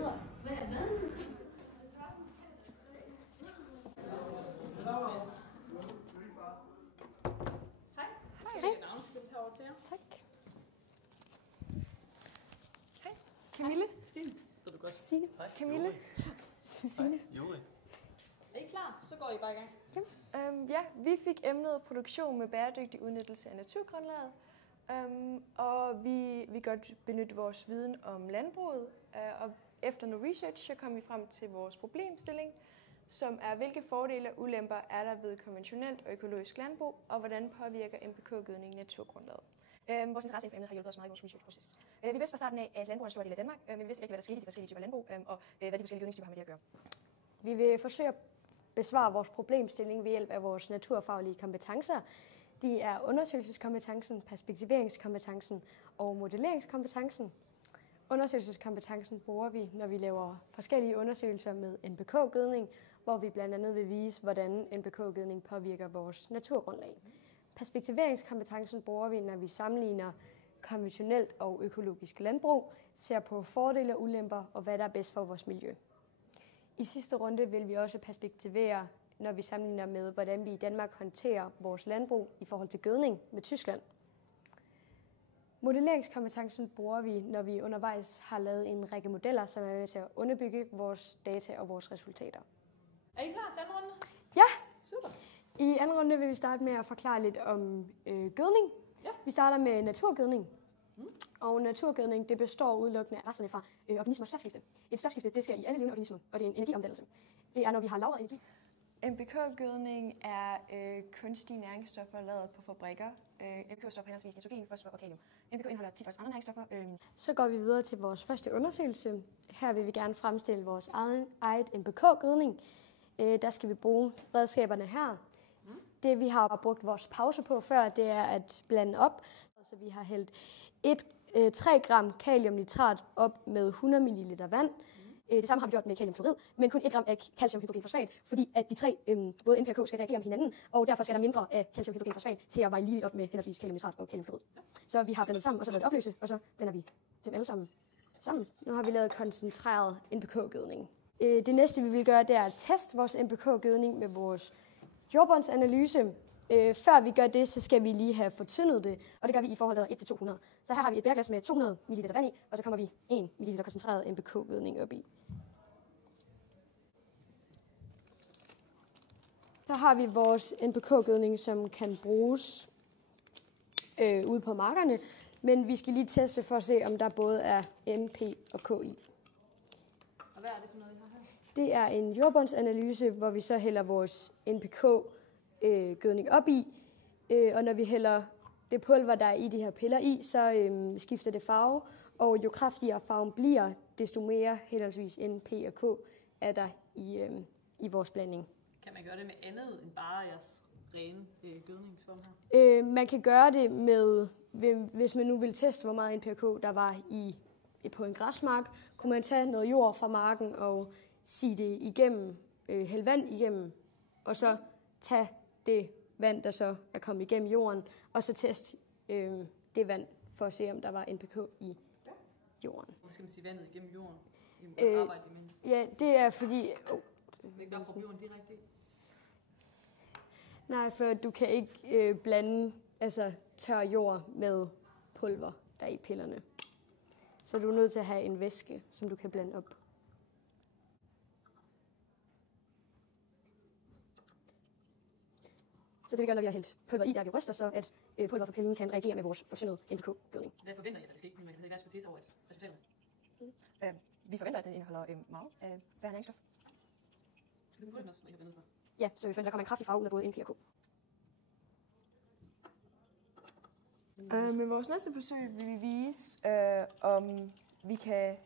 billeder. Hvad er med? Hej. Hej. Herovre til jer. Tak. Hej. Camille. Stine. Det er du godt. Signe. Camille. Signe. Juri. Er I klar? Så går I bare i gang. Ja, vi fik emnet produktion med bæredygtig udnyttelse af naturgrundlaget. Og vi godt benytte vores viden om landbruget. Og efter noget research, så kom vi frem til vores problemstilling, som er, hvilke fordele og ulemper er der ved konventionelt og økologisk landbrug, og hvordan påvirker NPK-gødning naturgrundlaget. Vores interesse for emnet har hjulpet os meget i vores research-proces. Vi vidste fra starten af, at landbrug er en stor del af Danmark, men vi vidste ikke, hvad der skete i de forskellige typer landbrug, og hvad de forskellige gødningstyper har med det at gøre. Vi vil forsøge at besvare vores problemstilling ved hjælp af vores naturfaglige kompetencer. De er undersøgelseskompetencen, perspektiveringskompetencen og modelleringskompetencen. Undersøgelseskompetencen bruger vi, når vi laver forskellige undersøgelser med NPK-gødning, hvor vi blandt andet vil vise, hvordan NPK-gødning påvirker vores naturgrundlag. Perspektiveringskompetencen bruger vi, når vi sammenligner konventionelt og økologisk landbrug, ser på fordele og ulemper og hvad der er bedst for vores miljø. I sidste runde vil vi også perspektivere, når vi sammenligner med, hvordan vi i Danmark håndterer vores landbrug i forhold til gødning med Tyskland. Modelleringskompetencen bruger vi, når vi undervejs har lavet en række modeller, som er med til at underbygge vores data og vores resultater. Er I klar til anden runde? Ja! Super. I anden runde vil vi starte med at forklare lidt om gødning. Ja. Vi starter med naturgødning. Og naturgødning, det består udelukkende af resterne fra organismers stofskifte. Et stofskifte, det sker i alle levende organismer, og det er en energiomdannelse. Det er, når vi har lagret energi. NPK-gødning er kunstige næringsstoffer lavet på fabrikker. NPK-stoffer henholdsvis nitrogen, fosfor og kalium. NPK indeholder 10 andre næringsstoffer. Så går vi videre til vores første undersøgelse. Her vil vi gerne fremstille vores eget NPK-gødning. Der skal vi bruge redskaberne her. Det vi har brugt vores pause på før, det er at blande op. Så vi har hældt 3 gram kaliumnitrat op med 100 ml vand. Det samme har vi gjort med kaliumklorid, men kun 1 gram af calciumhydrogenfosfat, fordi at de tre, både NP og K, skal reagere med hinanden, og derfor skal der mindre af calciumhydrogenfosfat til at veje lige op med henholdsvis kaliumnitrat og kaliumklorid. Så vi har blandet sammen, og så lavet det opløse, og så blander vi dem alle sammen. Nu har vi lavet koncentreret NPK-gødning. Det næste, vi vil gøre, det er at teste vores NPK-gødning med vores jordbundsanalyse. Før vi gør det, så skal vi lige have fortyndet det, og det gør vi i forholdet 1:200. Så her har vi et bærglas med 200 ml vand i, og så kommer vi 1 ml koncentreret NPK-gødning op i. Så har vi vores NPK-gødning, som kan bruges ude på markerne, men vi skal lige teste for at se, om der både er NP og K i. Og hvad er det for noget, I har her? Det er en jordbundsanalyse, hvor vi så hælder vores NPK-gødning op i, og når vi hælder det pulver, der er i de her piller i, så skifter det farve, og jo kraftigere farven bliver, desto mere henholdsvis NP og K er der i vores blanding. Kan man gøre det med andet end bare jeres rene gødningsform her? Man kan gøre det med, hvis man nu vil teste, hvor meget NP og K der var på en græsmark, kunne man tage noget jord fra marken og sige det igennem, hælde vand igennem, og så tage det vand, der så er kommet igennem jorden, og så teste det vand for at se, om der var NPK i jorden. Hvad skal man sige, vandet igennem jorden? Arbejde imens? Ja, det er fordi... Vi kan bare bruge jorden direkte i. Nej, for du kan ikke blande tør jord med pulver, der er i pillerne. Så du er nødt til at have en væske, som du kan blande op. Så det vi gør, når vi har hældt pulver i, der vi ryster, så at pulver fra pillen kan reagere med vores forsyndede NPK-gødning. Hvad forventer I, at der skal ske? Man kan have skulle tese over et resultat. Vi forventer, at den indeholder meget af hver næringsstof. Skal vi putte den også, hvad I har ventet for? Ja, så vi forventer, der kommer en kraftig farve ud af både NP og K. Med vores næste forsøg vil vi vise, om vi kan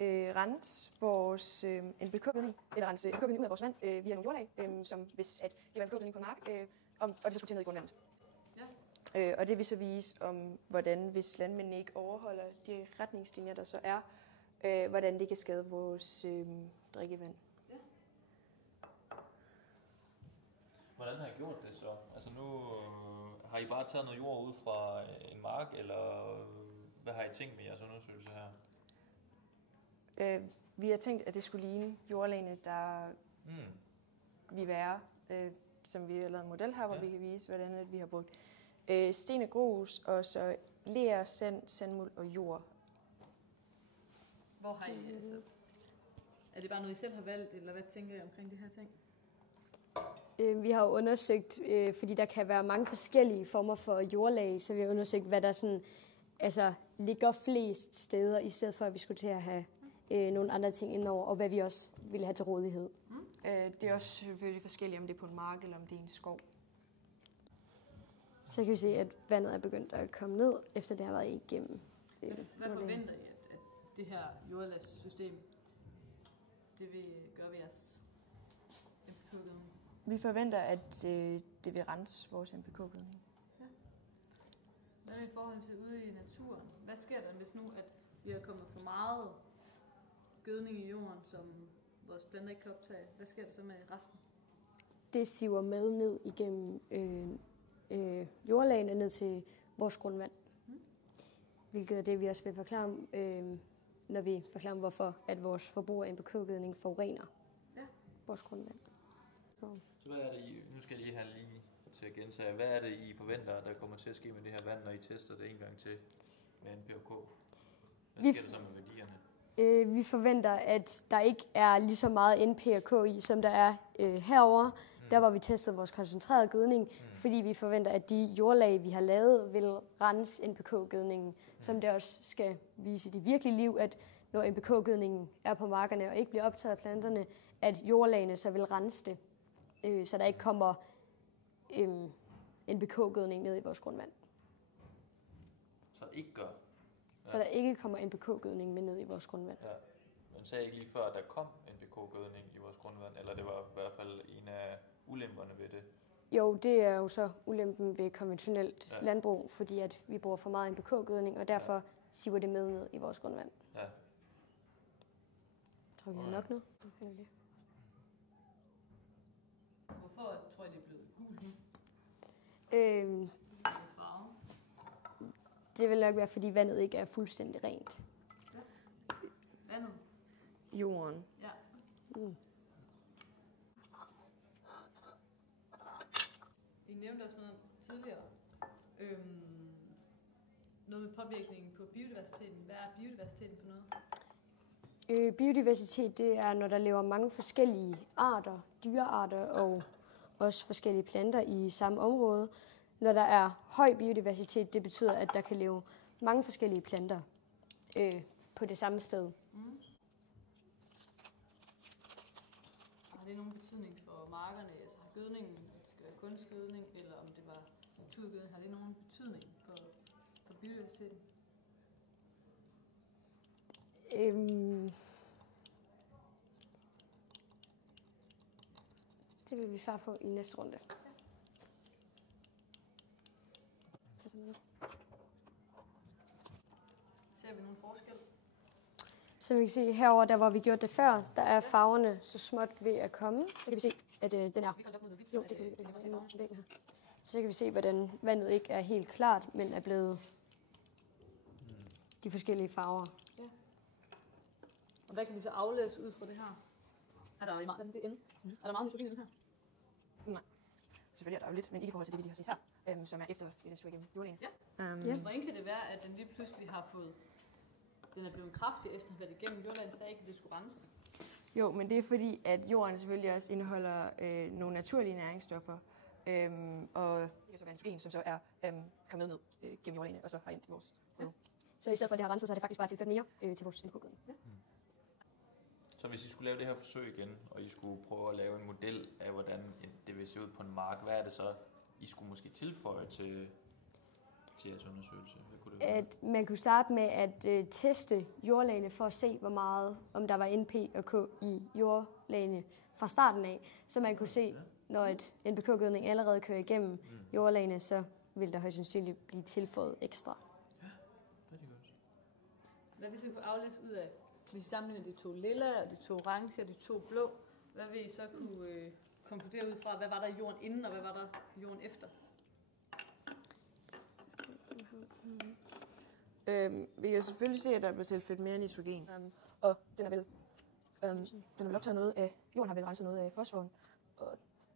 rense vores NPK-gødning, eller rense NPK-gødning ud af vores vand via nogle jordlag, som hvis at det var NPK-gødning på en mark, og det så skulle til ned i grundvandet. Ja. Og det vil så vise om, hvordan hvis landmændene ikke overholder de retningslinjer, der så er, hvordan det kan skade vores drikkevand. Ja. Hvordan har I gjort det så? Altså nu har I bare taget noget jord ud fra en mark, eller hvad har I tænkt med jeres undersøgelse her? vi har tænkt, at det skulle ligne jordlagene, der vi være, som vi har lavet en model her, hvor vi kan vise, hvordan at vi har brugt sten og grus, og så ler, sand, sandmuld og jord. Hvor har I, altså, er det bare noget, I selv har valgt, eller hvad tænker I omkring de her ting? Vi har undersøgt, fordi der kan være mange forskellige former for jordlag, så vi har undersøgt, hvad der sådan, altså, ligger flest steder, i stedet for at vi skulle til at have nogle andre ting indover, og hvad vi også ville have til rådighed. Det er også selvfølgelig forskelligt, om det er på en mark, eller om det er en skov. Så kan vi se, at vandet er begyndt at komme ned, efter det har været igennem. Hvad forventer I, at det her jordlagssystem, det vil gøre ved jeres MPK-gødning? Vi forventer, at det vil rense vores MPK-gødning. Ja. Hvad i forhold til ude i naturen? Hvad sker der, hvis nu, at vi har kommet for meget gødning i jorden, som vores planter ikke kan optage? Hvad sker der så med resten? Det siver med ned igennem jordlagene ned til vores grundvand. Hvilket er det, vi også vil forklare, når vi forklarer, hvorfor at vores forbrug af MPK-gødning forurener vores grundvand. Så hvad er det, nu skal jeg lige have lige til at gentage, hvad er det, I forventer, der kommer til at ske med det her vand, når I tester det en gang til med NPK? Hvad sker der så med værdierne? Vi forventer, at der ikke er lige så meget NPK i, som der er herover. Der hvor vi testede vores koncentrerede gødning, fordi vi forventer, at de jordlag, vi har lavet, vil rense NPK-gødningen, som det også skal vise i det virkelige liv, at når NPK-gødningen er på markerne og ikke bliver optaget af planterne, at jordlagene så vil rense det, så der ikke kommer NPK-gødning ned i vores grundvand. Så ikke gør? Ja. Så der ikke kommer NPK-gødning med ned i vores grundvand. Ja. Man sagde ikke lige før, at der kom NPK-gødning i vores grundvand, eller det var i hvert fald en af ulemperne ved det? Jo, det er jo så ulempen ved konventionelt landbrug, fordi at vi bruger for meget NPK-gødning, og derfor siver det med ned i vores grundvand. Ja. Tror vi har nok nu? Hvorfor tror I, det er blevet gult nu? Farve? Det vil nok være, fordi vandet ikke er fuldstændig rent. Vandet? Jorden. Ja. I nævnte også noget tidligere. Noget med påvirkningen på biodiversiteten. Hvad er biodiversiteten for noget? Biodiversitet, det er, når der lever mange forskellige arter, dyrearter og også forskellige planter i samme område. Når der er høj biodiversitet, det betyder, at der kan leve mange forskellige planter på det samme sted. Har det nogen betydning for markerne? Altså har gødningen, at det skal være kunstgødning, eller om det var naturgødning, har det nogen betydning for biodiversiteten? Det vil vi svare på i næste runde. Ser vi nogen forskel? Som vi kan se herover, der hvor vi gjorde det før, der er farverne så småt ved at komme. Så kan vi se, at den er. Vi kan op mod noget hvidt. Jo, det kan vi se. Så kan vi se, hvordan vandet ikke er helt klart, men er blevet de forskellige farver. Ja. Og hvad kan vi så aflæse ud fra det her? Er der meget nitrogen i den her? Nej. Selvfølgelig er der jo lidt, men ikke i forhold til det, vi lige har set her, som er efter vi har igennem jordlægen. Ja. Hvordan kan det være, at den lige pludselig har fået, den er blevet kraftig efter at have været igennem jordlægen, så ikke, at det skulle rense? Jo, men det er fordi, at jorden selvfølgelig også indeholder nogle naturlige næringsstoffer, og det kan så være nitrogen, som så er kommet ned gennem jordlægene, og så har ind i vores blod. Så i stedet for, at det har renset, så er det faktisk bare tilført mere til vores NPK-gødning. Ja. Så hvis I skulle lave det her forsøg igen, og I skulle prøve at lave en model af, hvordan det vil se ud på en mark, hvad er det så, I skulle måske tilføje til jeres undersøgelse? Hvad kunne det være? At man kunne starte med at teste jordlagene for at se, hvor meget, om der var NP og K i jordlagene fra starten af. Så man kunne se, når et NPK-gødning allerede kører igennem jordlagene, så vil der højst sandsynligt blive tilføjet ekstra. Ja, rigtig godt. Hvad vi så kunne aflæse ud af, hvis vi sammenligner de to lilla, og de to orange og de to blå, hvad vil I så kunne konkludere ud fra, hvad var der i jorden inden, og hvad var der i jorden efter? Vi kan selvfølgelig se, at der er blevet tilført mere nitrogen, og den er vel Den har vel optaget noget af, jorden har vel renset noget af fosforen, og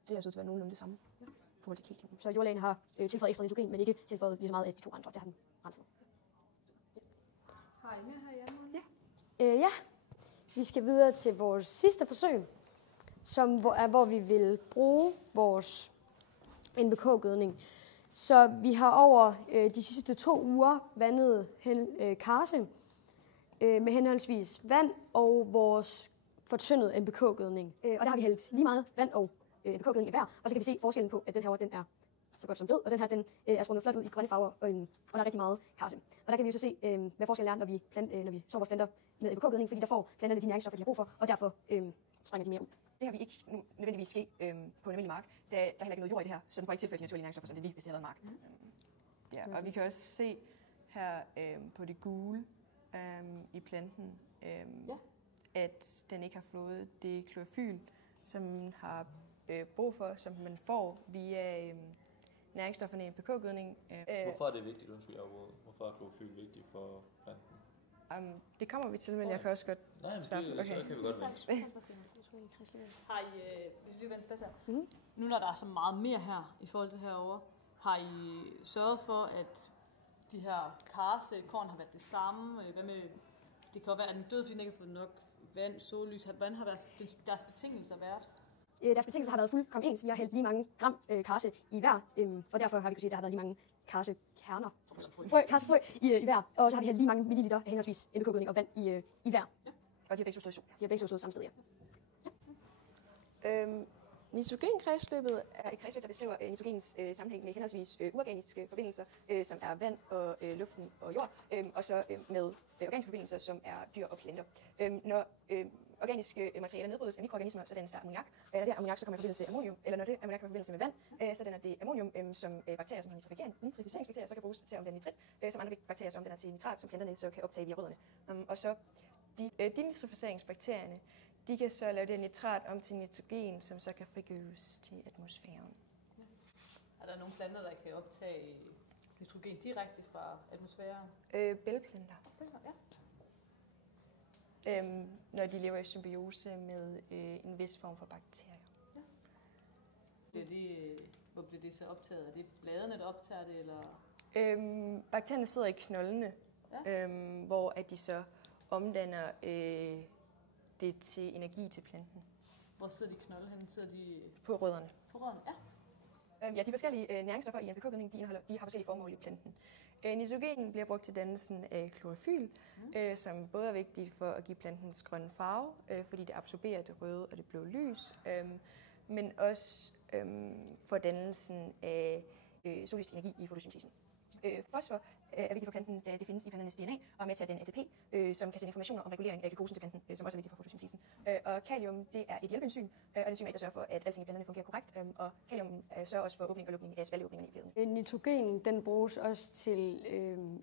det er så til at være nogenlunde det samme i forhold til kalcium. Så jordlagen har tilføjet ekstra nitrogen, men ikke tilføjet lige så meget af de 2 andre. Det har den renset. Har I mere her i januar? Ja, vi skal videre til vores sidste forsøg, hvor vi vil bruge vores NPK-gødning. Så vi har over de sidste 2 uger vandet karse med henholdsvis vand og vores fortyndede NPK-gødning. Og der har vi hældt lige meget vand og NPK-gødning i hver, og så kan vi se forskellen på, at den her den er så godt som død, og den her den er sprunget flot ud i grønne farver, og der er rigtig meget karse. Og der kan vi jo så se, hvad forskellen er, når vi sår vores planter med NPK-gødning, fordi der får planterne de næringsstoffer, de har brug for, og derfor springer de mere ud. Det har vi ikke nødvendigvis ske på en almindelig mark, da der heller ikke noget jord i det her, så den får ikke tilført de naturlige næringsstoffer, som det lige, hvis det havde været en mark. Ja, og vi kan også se her på det gule i planten, at den ikke har fået det klorofyl, som den har brug for, som man får via næringsstofferne i NPK-gødning. Hvorfor er det vigtigt, undskyld afbrudt? Hvorfor er klorofyl vigtigt for planten? Det kommer vi til, men jeg kan også godt svare. Nej, det kan vi godt vente. Har I, hvis vi lige vender tilbage her, nu når der er så meget mere her i forhold til herovre, har I sørget for, at de her karsekorn har været det samme? Hvad med, det kan jo være, at den døde, fordi den ikke har fået nok vand, sollys. Hvordan har deres betingelser været? Deres betingelser har været fuldkommen ens. Vi har hældt lige mange gram karse i hver, og derfor har vi kunnet se, at der har været lige mange karsekerner. Karsefrø i hver, og så har vi hældt lige mange milliliter af henholdsvis NPK-gødning og vand i hver. Ja. Og de har begge to stået i sol. De har begge to stået samme sted, ja. Nitrogenkredsløbet er et kredsløb, der beskriver nitrogens sammenhæng med henholdsvis uorganiske forbindelser, som er vand og luften og jord, og så med organiske forbindelser, som er dyr og planter. Når organiske materialer nedbrydes af mikroorganismer, så dannes der ammoniak. Når det er ammoniak, så kommer i forbindelse med ammonium, eller når det ammoniak kommer i forbindelse med vand, så danner det ammonium, som bakterier, som har nitrificeringsbakterier, så kan bruges til at omdanne nitrit, som andre bakterier, som omdanner til nitrat, som planterne så kan optage via rødderne. Og så de nitrificeringsbakterierne, de kan så lave det nitrat om til nitrogen, som så kan frigives til atmosfæren. Er der nogle planter, der kan optage nitrogen direkte fra atmosfæren? Bælgplanter. Ja. Når de lever i symbiose med en vis form for bakterier. Ja. Hvor bliver det så optaget? Er det bladene, der optager det, eller? Bakterierne sidder i knoldene, hvor at de så omdanner det til energi til planten. Hvor sidder de knolde henne? Sidder de på rødderne? På rødderne, ja. Ja, de forskellige næringsstoffer i NPK-gødning, de har forskellige formål i planten. Nitrogenen bliver brugt til dannelsen af klorofyl, som både er vigtigt for at give plantens grønne farve, fordi det absorberer det røde og det blå lys, men også for dannelsen af sollys energi i fotosyntesen. Fosfor er vigtigt for planten, da det findes i planternes DNA, og er med til at danne ATP, som kan sende informationer om regulering af glukosen til planten, som også er vigtigt for fotosyntesen. Og kalium, det er et hjælpeenzym, og enzym er, der sørger for, at alting i planterne fungerer korrekt, og kalium sørger også for åbning og lukning af spalteåbningerne i bladene. Nitrogen, den bruges også til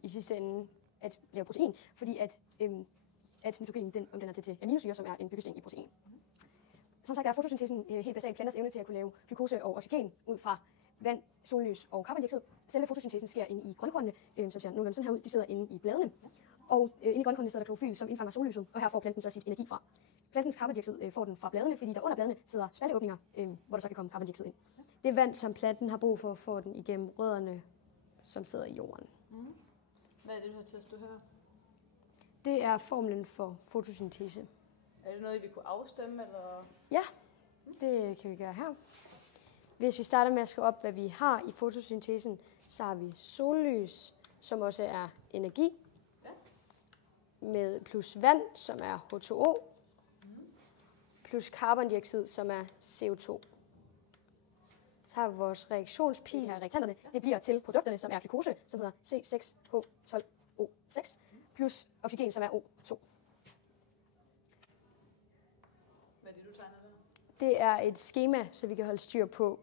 i sidste ende at lave protein, fordi at nitrogen, den omdanner til aminosyre, som er en byggesten i protein. Som sagt, er fotosyntesen helt basalt planters evne til at kunne lave glukose og oxygen ud fra vand, sollys og carbondioxid. Selve fotosyntesen sker inde i grønkornene, som ser nogenlunde sådan her ud. De sidder inde i bladene. Og inde i grønkornene sidder der klorofyl, som indfanger sollyset, og her får planten så sit energi fra. Plantens carbondioxid får den fra bladene, fordi der under bladene sidder spalteåbninger, hvor der så kan komme carbondioxid ind. Det vand, som planten har brug for at få den igennem rødderne, som sidder i jorden. Hvad er det, du har til at stå her? Det er formlen for fotosyntese. Er det noget, vi kunne afstemme, eller? Ja, det kan vi gøre her. Hvis vi starter med at skrive op, hvad vi har i fotosyntesen, så har vi sollys, som også er energi, med plus vand, som er H2O, plus carbondioxid, som er CO2. Så har vi vores reaktionspil her, reaktanterne. Det bliver til produkterne, som er glukose, som hedder C6H12O6, plus oxygen, som er O2. Hvad er det, du tegner der? Det er et skema, så vi kan holde styr på,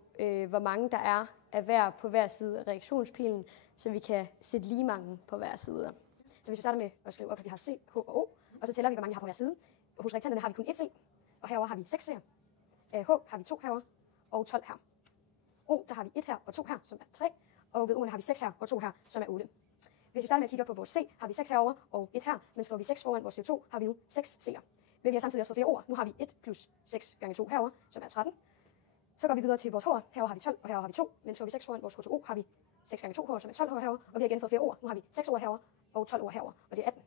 hvor mange der er af hver på hver side af reaktionspilen, så vi kan sætte lige mange på hver side. Så hvis vi starter med at skrive op, at vi har C, H og O, og så tæller vi, hvor mange vi har på hver side. Og hos reaktanterne har vi kun 1 C, og herover har vi 6 C'er. H har vi 2 herover og 12 her. O, der har vi 1 her og 2 her, som er 3, og ved O'erne har vi 6 her og 2 her, som er 8. Hvis vi starter med at kigge op på vores C, har vi 6 herover og 1 her, men skriver vi 6 foran vores CO2, har vi nu 6 C'er. Men vi har samtidig også fået flere ord. Nu har vi 1 plus 6 gange 2 herover, som er 13. Så går vi videre til vores h'er. Herover har vi 12, og herover har vi 2. Men skriver vi 6 foran vores H2O, har vi 6 gange 2 h'er, som er 12 herover. Og vi har igen fået flere ord. Nu har vi 6 ord herover og 12 ord herover, og det er 18.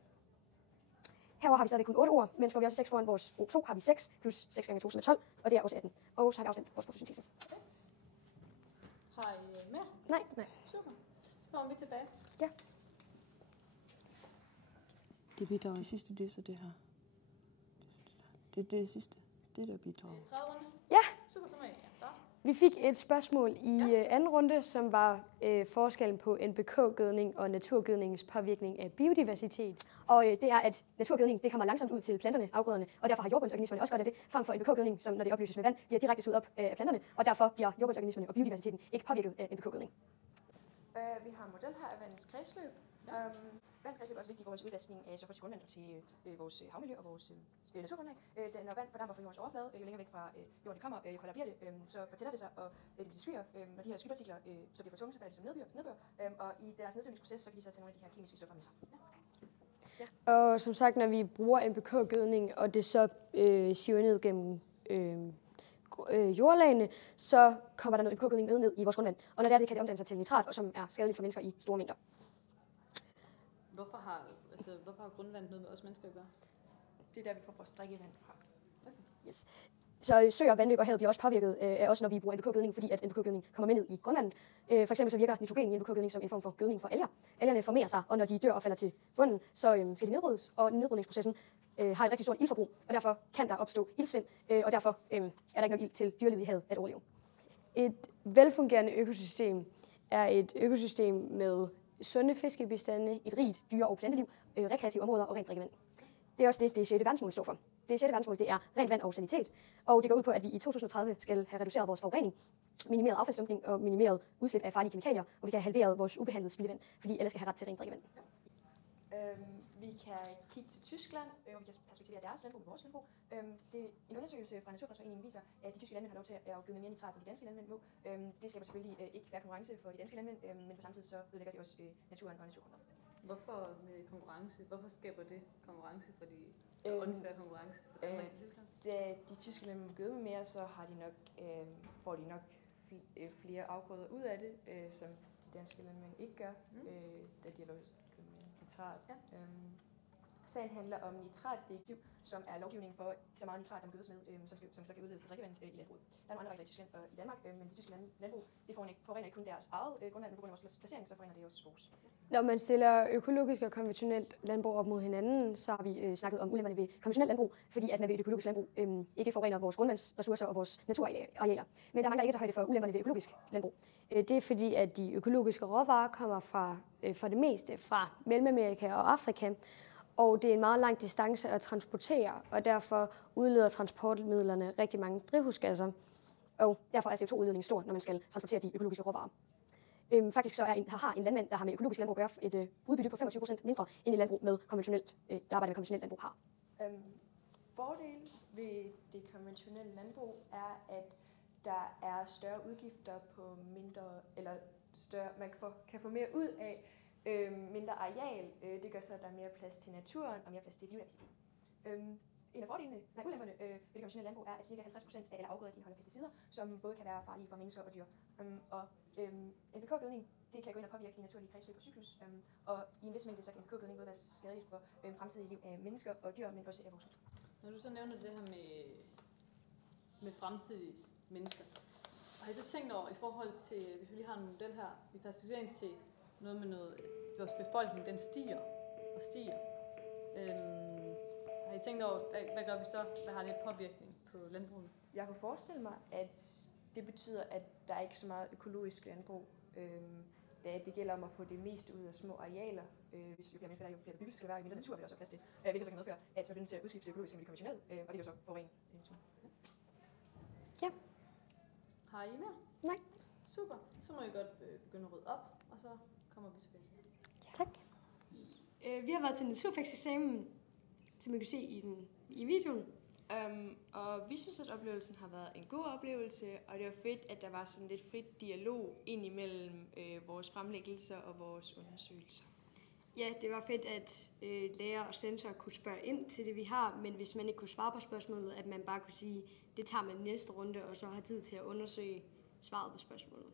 Herover har vi stadig kun 8 ord, men skriver vi også 6 foran vores O2, har vi 6 plus 6 gange 2, som er 12, og det er også 18. Og så har vi afstemt vores fotosyntese. Har I mere? Nej. Super. Så kommer vi tilbage. Ja. Det bidrager i sidste, det er så det her. Det er det sidste. Det der bidrager. Tredje runde? Ja. Super, så må I. Ja, der. Vi fik et spørgsmål i anden runde, som var forskellen på NPK-gødning og naturgødningens påvirkning af biodiversitet. Og det er, at naturgødning det kommer langsomt ud til planterne, afgrøderne, og derfor har jordbundsorganismerne også godt af det, frem for NPK-gødning, som når det opløses med vand, bliver direkte suget op af planterne, og derfor bliver jordbundsorganismerne og biodiversiteten ikke påvirket af NPK-gødning. Vi har en model her af vandets kredsløb. Vandets kredsløb er også vigtigt for vores udvaskning af så til grundvand og til vores havmiljø og vores naturgrundlag. Når vand fordamper fra jordens overflade, jo længere væk fra jorden det kommer, jo koldere bliver det, så fortæller det sig, og det bliver skyer, og de her skypartikler så bliver for tunge, så falder de som nedbør, og i deres nedsætningsproces, så kan de så tage nogle af de her kemiske stoffer med sig. Ja. Og som sagt, når vi bruger NPK-gødning, og det så siver ned gennem jordlagene, så kommer der noget NPK-gødning ned i vores grundvand. Og når det er det, kan det omdanne sig til nitrat, som er skadeligt for mennesker i store mængder. Hvorfor har grundvandet noget med os mennesker at gøre? Det er der, vi får vores drikkevand fra. Okay. Yes. Så søer, vandløb og havet bliver også påvirket af os, når vi bruger NPK-gødning, fordi at NPK-gødning kommer med ned i grundvandet. For eksempel så virker nitrogen i NPK-gødning som en form for gødning for alger. Algerne formerer sig, og når de dør og falder til bunden, så skal de nedbrydes, og nedbrydningsprocessen har et rigtig stort ildforbrug, og derfor kan der opstå ildsvind, og derfor er der ikke nok ild til dyrelivet i havet at overleve. Et velfungerende økosystem er et økosystem med sunde fiskebestande, et rigt dyre- og planteliv, rekreative områder og rent drikkevand. Det er også det 6. verdensmål står for. Det 6. verdensmål det er rent vand og sanitet, og det går ud på, at vi i 2030 skal have reduceret vores forurening, minimeret affaldsdumpning og minimeret udslip af farlige kemikalier, og vi kan have halveret vores ubehandlede spildevand, fordi alle skal have ret til rent drikkevand. Vi kan kigge til Tyskland, og vi kan perspektivere deres landbrug med vores landbrug. En undersøgelse fra Naturfredningsforeningen viser, at de tyske landmænd har lov til at gøde mere nitrat, end de danske landmænd må. Det skaber selvfølgelig ikke fair konkurrence for de danske landmænd, men på samme tid så ødelægger det også naturen og naturgrundlaget. Hvorfor med konkurrence? Hvorfor skaber det konkurrence for de unfair konkurrence for Danmark og Tyskland? Da de tyske landmænd gøder mere, så har de nok, får de nok flere afgrøder ud af det, som de danske landmænd ikke gør, da de har lov til at gøde med nitrat. Ja. Sagen handler om nitratdirektiv, som er lovgivning for så meget nitrat, der må gødes med, som så kan udledes til drikkevand i landbruget. Der er nogle andre regler i Tyskland og i Danmark, men de tyske landbrug forurener ikke kun deres eget grundvand, men på grund af vores placering, så forurener det også vores. Når man stiller økologisk og konventionelt landbrug op mod hinanden, så har vi snakket om ulemperne ved konventionelt landbrug, fordi at man ved et økologisk landbrug ikke forurener vores grundvandsressourcer og vores naturarealer. Men der er mange, der ikke tager højde for ulemperne ved økologisk landbrug. Det er fordi, at de økologiske råvarer kommer for det meste fra Mellemamerika og Afrika, og det er en meget lang distance at transportere, og derfor udleder transportmidlerne rigtig mange drivhusgasser, og derfor er CO2-udledningen stor, når man skal transportere de økologiske råvarer. Faktisk så har en landmand, der har med økologisk landbrug at gøre, et udbytte på 25% mindre end et landbrug med konventionelt, der arbejder med konventionelt landbrug har. Fordelen ved det konventionelle landbrug er, at der er større udgifter på mindre, eller større, man kan få mere ud af mindre areal. Det gør så, at der er mere plads til naturen og mere plads til biodiversitet. En af ulemperne ved det konventionelle landbrug er, at ca. 50% af alle afgrøder indeholder pesticider, som både kan være farlige for mennesker og dyr. NPK-gødning, det kan gå ind og påvirke de naturlige kredsløb og cyklus, og i en vis mængde så kan NPK-gødning både være skadeligt for fremtidige liv af mennesker og dyr, men også af vores natur. Når du så nævner det her med fremtidige mennesker, har I så tænkt over i forhold til, hvis vi lige har en model her, i perspektivering til noget med vores befolkning, den stiger og stiger. Har I tænkt over, hvad gør vi så? Hvad har det påvirkning på landbruget? Jeg kunne forestille mig, at det betyder, at der er ikke så meget økologisk landbrug. Da det gælder om at få det meste ud af små arealer. Hvis jo flere mennesker der er, jo flere bebyggelse skal være i mindre natur, vil der også være plads til. Hvilket så kan medføre, at så er nødt til at udskifte det økologiske med det konventionelle, og det kan så forurene naturen. Ja. Har I mere? Nej. Super. Så må I godt begynde at rydde op, og så kommer vi tilbage til. Tak. Vi har været til naturfagseksamen, som I kan se i videoen. Og vi synes, at oplevelsen har været en god oplevelse, og det var fedt, at der var sådan lidt frit dialog ind imellem vores fremlæggelser og vores undersøgelser. Ja, det var fedt, at lærer og sensor kunne spørge ind til det, vi har, men hvis man ikke kunne svare på spørgsmålet, at man bare kunne sige, det tager man i næste runde, og så har tid til at undersøge svaret på spørgsmålet.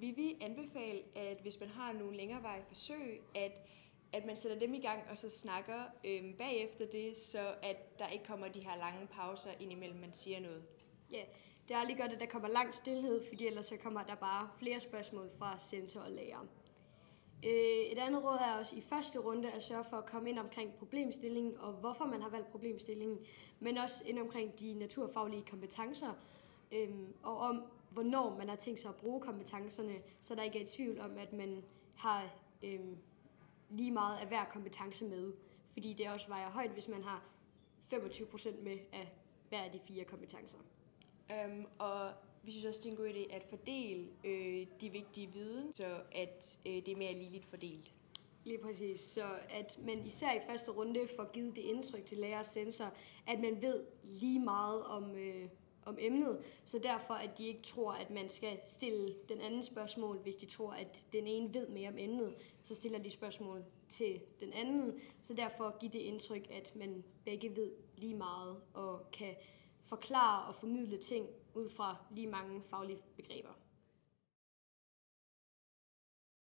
Vi vil anbefale, at hvis man har nogle længerevarige forsøg, at man sætter dem i gang og så snakker bagefter det, så at der ikke kommer de her lange pauser indimellem, man siger noget. Ja, det er lige godt, at der kommer lang stillhed, fordi ellers så kommer der bare flere spørgsmål fra sensor og lærer. Et andet råd er også i første runde at sørge for at komme ind omkring problemstillingen og hvorfor man har valgt problemstillingen, men også ind omkring de naturfaglige kompetencer og om hvornår man har tænkt sig at bruge kompetencerne, så der ikke er i tvivl om, at man har lige meget af hver kompetence med, fordi det også vejer højt, hvis man har 25% med af hver af de 4 kompetencer. Og vi synes også, det er en god idé at fordele de vigtige viden, så at det er mere ligeligt fordelt. Lige præcis, så at man især i første runde får givet det indtryk til lærer og sensor, at man ved lige meget om emnet, så derfor at de ikke tror, at man skal stille den anden spørgsmål, hvis de tror, at den ene ved mere om emnet, så stiller de spørgsmål til den anden, så derfor give det indtryk, at man begge ved lige meget og kan forklare og formidle ting ud fra lige mange faglige begreber.